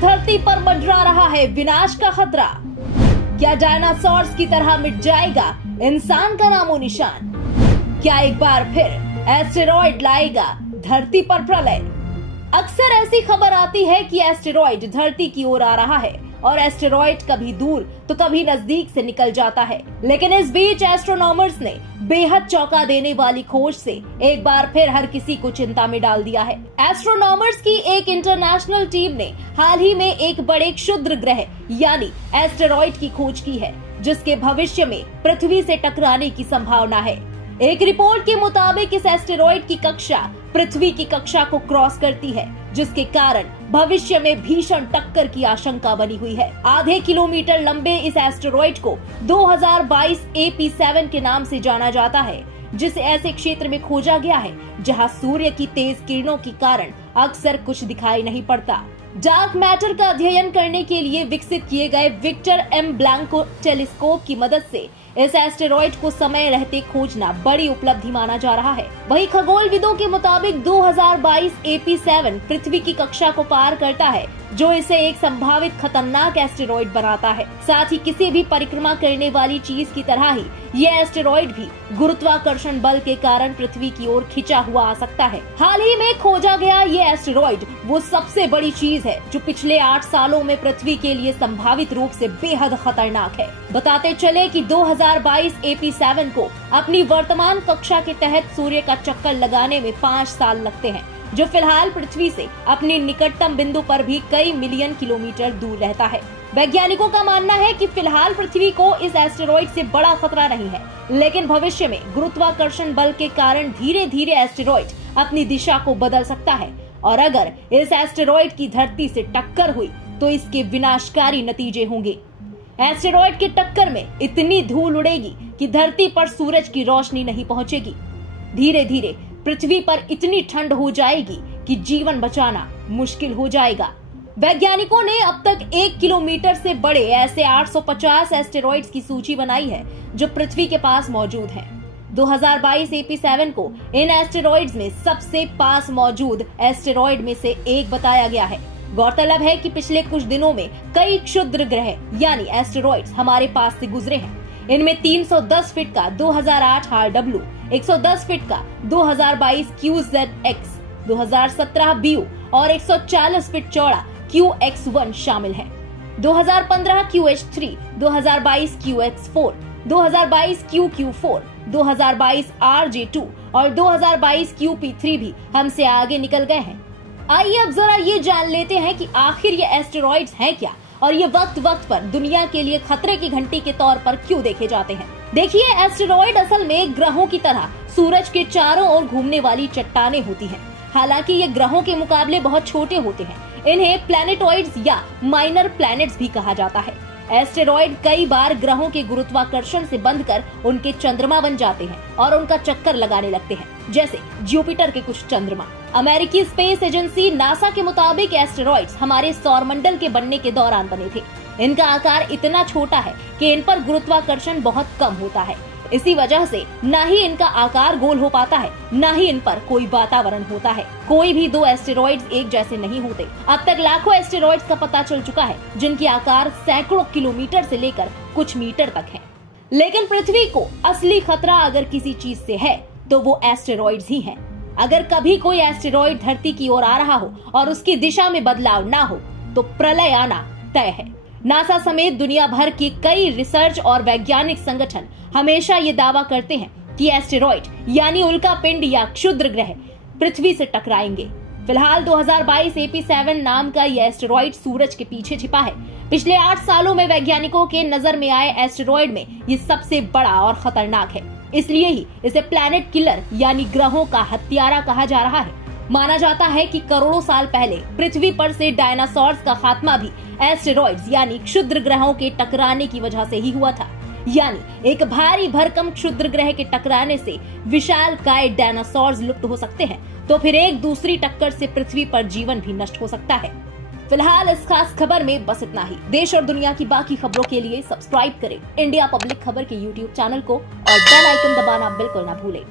धरती पर मंडरा रहा है विनाश का खतरा। क्या डायनासोर्स की तरह मिट जाएगा इंसान का नामो निशान? क्या एक बार फिर एस्टेरॉयड लाएगा धरती पर प्रलय? अक्सर ऐसी खबर आती है कि एस्टेरॉयड धरती की ओर आ रहा है और एस्टेरॉयड कभी दूर तो कभी नजदीक से निकल जाता है। लेकिन इस बीच एस्ट्रोनॉमर्स ने बेहद चौंका देने वाली खोज से एक बार फिर हर किसी को चिंता में डाल दिया है। एस्ट्रोनॉमर्स की एक इंटरनेशनल टीम ने हाल ही में एक बड़े क्षुद्र ग्रह यानी एस्टेरॉयड की खोज की है, जिसके भविष्य में पृथ्वी से टकराने की संभावना है। एक रिपोर्ट के मुताबिक इस एस्टेरॉयड की कक्षा पृथ्वी की कक्षा को क्रॉस करती है, जिसके कारण भविष्य में भीषण टक्कर की आशंका बनी हुई है। आधे किलोमीटर लंबे इस एस्टेरॉयड को 2022 AP7 के नाम से जाना जाता है, जिसे ऐसे क्षेत्र में खोजा गया है जहां सूर्य की तेज किरणों के कारण अक्सर कुछ दिखाई नहीं पड़ता। डार्क मैटर का अध्ययन करने के लिए विकसित किए गए विक्टर एम ब्लैंको टेलीस्कोप की मदद से इस एस्टेरॉयड को समय रहते खोजना बड़ी उपलब्धि माना जा रहा है। वहीं खगोलविदों के मुताबिक 2022 AP7 पृथ्वी की कक्षा को पार करता है, जो इसे एक संभावित खतरनाक एस्टेरॉयड बनाता है। साथ ही किसी भी परिक्रमा करने वाली चीज की तरह ही ये एस्टेरॉयड भी गुरुत्वाकर्षण बल के कारण पृथ्वी की ओर खिंचा हुआ आ सकता है। हाल ही में खोजा गया ये एस्टेरॉयड वो सबसे बड़ी चीज है जो पिछले 8 सालों में पृथ्वी के लिए संभावित रूप से बेहद खतरनाक है। बताते चले कि 2022 AP7 को अपनी वर्तमान कक्षा के तहत सूर्य का चक्कर लगाने में 5 साल लगते हैं, जो फिलहाल पृथ्वी से अपने निकटतम बिंदु पर भी कई मिलियन किलोमीटर दूर रहता है। वैज्ञानिकों का मानना है कि फिलहाल पृथ्वी को इस एस्टेरॉयड से बड़ा खतरा नहीं है, लेकिन भविष्य में गुरुत्वाकर्षण बल के कारण धीरे धीरे एस्टेरॉयड अपनी दिशा को बदल सकता है और अगर इस एस्टेरॉयड की धरती से टक्कर हुई तो इसके विनाशकारी नतीजे होंगे। एस्टेरॉयड के टक्कर में इतनी धूल उड़ेगी कि धरती पर सूरज की रोशनी नहीं पहुंचेगी। धीरे धीरे पृथ्वी पर इतनी ठंड हो जाएगी कि जीवन बचाना मुश्किल हो जाएगा। वैज्ञानिकों ने अब तक 1 किलोमीटर से बड़े ऐसे 850 एस्टेरॉयड्स की सूची बनाई है जो पृथ्वी के पास मौजूद हैं। 2022 AP7 को इन एस्टेरॉयड्स में सबसे पास मौजूद एस्टेरॉयड में से एक बताया गया है। गौरतलब है कि पिछले कुछ दिनों में कई क्षुद्र ग्रह यानी एस्टेरॉयड्स हमारे पास से गुजरे हैं। इनमें 310 फीट का 2008 RW, 110 फीट का 2022 QZX, 2017 BU और 140 फीट चौड़ा QX1 शामिल है। 2015 QH3, 2022 QX4, 2022 QQ4, 2022 RJ2 और 2022 QP3 भी हमसे आगे निकल गए हैं। आइए अब जरा ये जान लेते हैं कि आखिर ये एस्टेरॉयड्स हैं क्या और ये वक्त वक्त पर दुनिया के लिए खतरे की घंटी के तौर पर क्यों देखे जाते हैं। देखिए, एस्टेरॉयड असल में ग्रहों की तरह सूरज के चारों ओर घूमने वाली चट्टानें होती हैं। हालांकि ये ग्रहों के मुकाबले बहुत छोटे होते हैं। इन्हें प्लैनेटॉइड्स या माइनर प्लैनेट्स भी कहा जाता है। एस्टेरॉयड कई बार ग्रहों के गुरुत्वाकर्षण से बंधकर उनके चंद्रमा बन जाते हैं और उनका चक्कर लगाने लगते हैं, जैसे जुपिटर के कुछ चंद्रमा। अमेरिकी स्पेस एजेंसी नासा के मुताबिक एस्टेरॉयड्स हमारे सौरमंडल के बनने के दौरान बने थे। इनका आकार इतना छोटा है कि इन पर गुरुत्वाकर्षण बहुत कम होता है। इसी वजह से न ही इनका आकार गोल हो पाता है, न ही इन पर कोई वातावरण होता है। कोई भी 2 एस्टेरॉयड्स एक जैसे नहीं होते। अब तक लाखों एस्टेरॉयड्स का पता चल चुका है, जिनकी आकार सैकड़ों किलोमीटर से लेकर कुछ मीटर तक है। लेकिन पृथ्वी को असली खतरा अगर किसी चीज से है तो वो एस्टेरॉयड्स ही हैं। अगर कभी कोई एस्टेरॉयड धरती की ओर आ रहा हो और उसकी दिशा में बदलाव ना हो तो प्रलय आना तय है। नासा समेत दुनिया भर के कई रिसर्च और वैज्ञानिक संगठन हमेशा ये दावा करते हैं कि एस्टेरॉयड यानी उल्का पिंड या क्षुद्र ग्रह पृथ्वी से टकराएंगे। फिलहाल 2022 AP7 नाम का यह एस्टेरॉयड सूरज के पीछे छिपा है। पिछले 8 सालों में वैज्ञानिकों के नजर में आए एस्टेरॉयड में ये सबसे बड़ा और खतरनाक है। इसलिए ही इसे प्लैनेट किलर यानी ग्रहों का हत्यारा कहा जा रहा है। माना जाता है कि करोड़ों साल पहले पृथ्वी पर से डायनासोर्स का खात्मा भी एस्टेरॉयड्स यानी क्षुद्र ग्रहों के टकराने की वजह से ही हुआ था। यानी एक भारी भरकम क्षुद्र ग्रह के टकराने से विशालकाय डायनासोर्स लुप्त हो सकते हैं, तो फिर एक दूसरी टक्कर से पृथ्वी पर जीवन भी नष्ट हो सकता है। फिलहाल इस खास खबर में बस इतना ही। देश और दुनिया की बाकी खबरों के लिए सब्सक्राइब करें इंडिया पब्लिक खबर के YouTube चैनल को और बेल आइकन दबाना बिल्कुल ना भूलें।